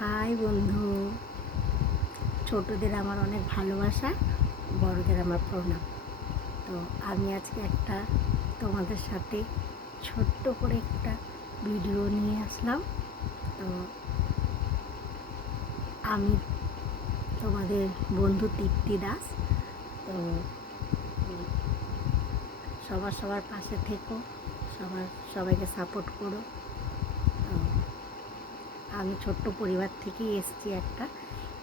High বন্ধু, ছোটদের আমার অনেক ভালোবাসা, বড়দের আমার প্রণাম। তো আমি আজকে একটা তোমাদের সাথে ছোট্ট করে একটা ভিডিও নিয়ে আসলাম। তো আমি তোমাদের বন্ধু তৃপ্তি দাস। তো সবার পাশে থেকো, সবাইকে সাপোর্ট করো। তো আমি ছোট্ট পরিবার থেকেই এসেছি একটা,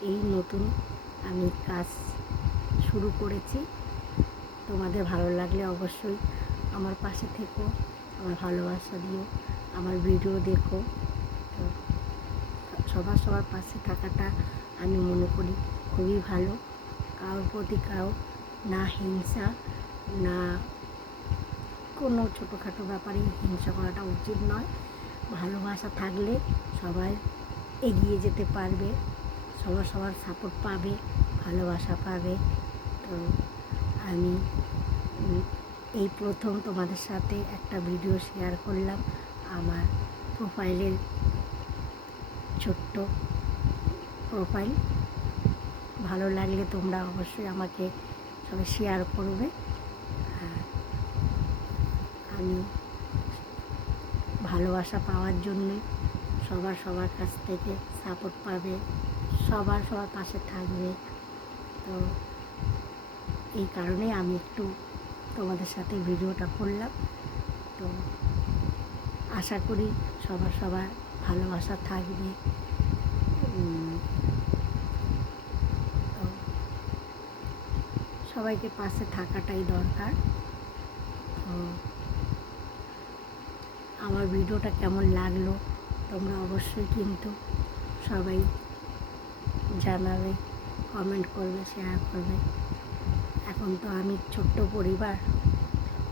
এই নতুন আমি কাজ শুরু করেছি। তোমাদের ভালো লাগলে অবশ্যই আমার পাশে থেকো, আমার ভালোবাসা দিও, আমার ভিডিও দেখো। তো সবার পাশে থাকাটা আমি মনে করি খুবই ভালো। কারোর প্রতি কারো না হিংসা, না কোনো ছোটোখাটো ব্যাপারে হিংসা করাটা উচিত নয়। ভালোবাসা থাকলে সবাই এগিয়ে যেতে পারবে, সবার সাপোর্ট পাবে, ভালোবাসা পাবে। তো আমি এই প্রথম তোমাদের সাথে একটা ভিডিও শেয়ার করলাম। আমার প্রোফাইলের ছোট্ট প্রোফাইল ভালো লাগলে তোমরা অবশ্যই আমাকে সবাই শেয়ার করবে। আমি ভালোবাসা পাওয়ার জন্যে সবার কাছ থেকে সাপোর্ট পাবে, সবার পাশে থাকবে। তো এই কারণে আমি একটু তোমাদের সাথে ভিডিওটা করলাম। তো আশা করি সবার ভালোবাসা থাকবে। তো সবাইকে পাশে থাকাটাই দরকার। তো আমার ভিডিওটা কেমন লাগলো তোমরা অবশ্যই কিন্তু সবাই জানাবে, কমেন্ট করবে, শেয়ার করবে। এখন তো আমি ছোট্ট পরিবার,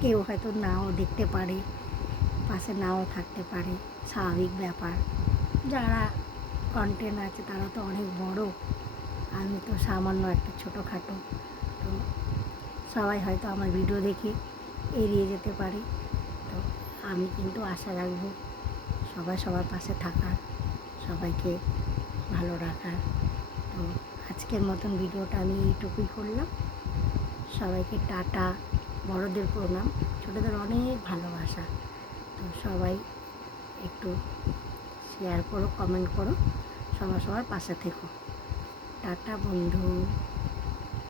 কেউ হয়তো নাও দেখতে পারে, পাশে নাও থাকতে পারে, স্বাভাবিক ব্যাপার। যারা কন্টেন্ট আছে তারা তো অনেক বড়, আমি তো সামান্য একটা ছোটোখাটো। তো সবাই হয়তো আমার ভিডিও দেখে এড়িয়ে যেতে পারে। তো আমি কিন্তু আশা রাখবো সবার পাশে থাকার, সবাইকে ভালো রাখার। তো আজকের মতন ভিডিওটা আমি এইটুকুই করলাম। সবাইকে টাটা, বড়দের প্রণাম, ছোটদের অনেক ভালোবাসা। তো সবাই একটু শেয়ার করো, কমেন্ট করো, সবার পাশে থেকো। টাটা বন্ধু।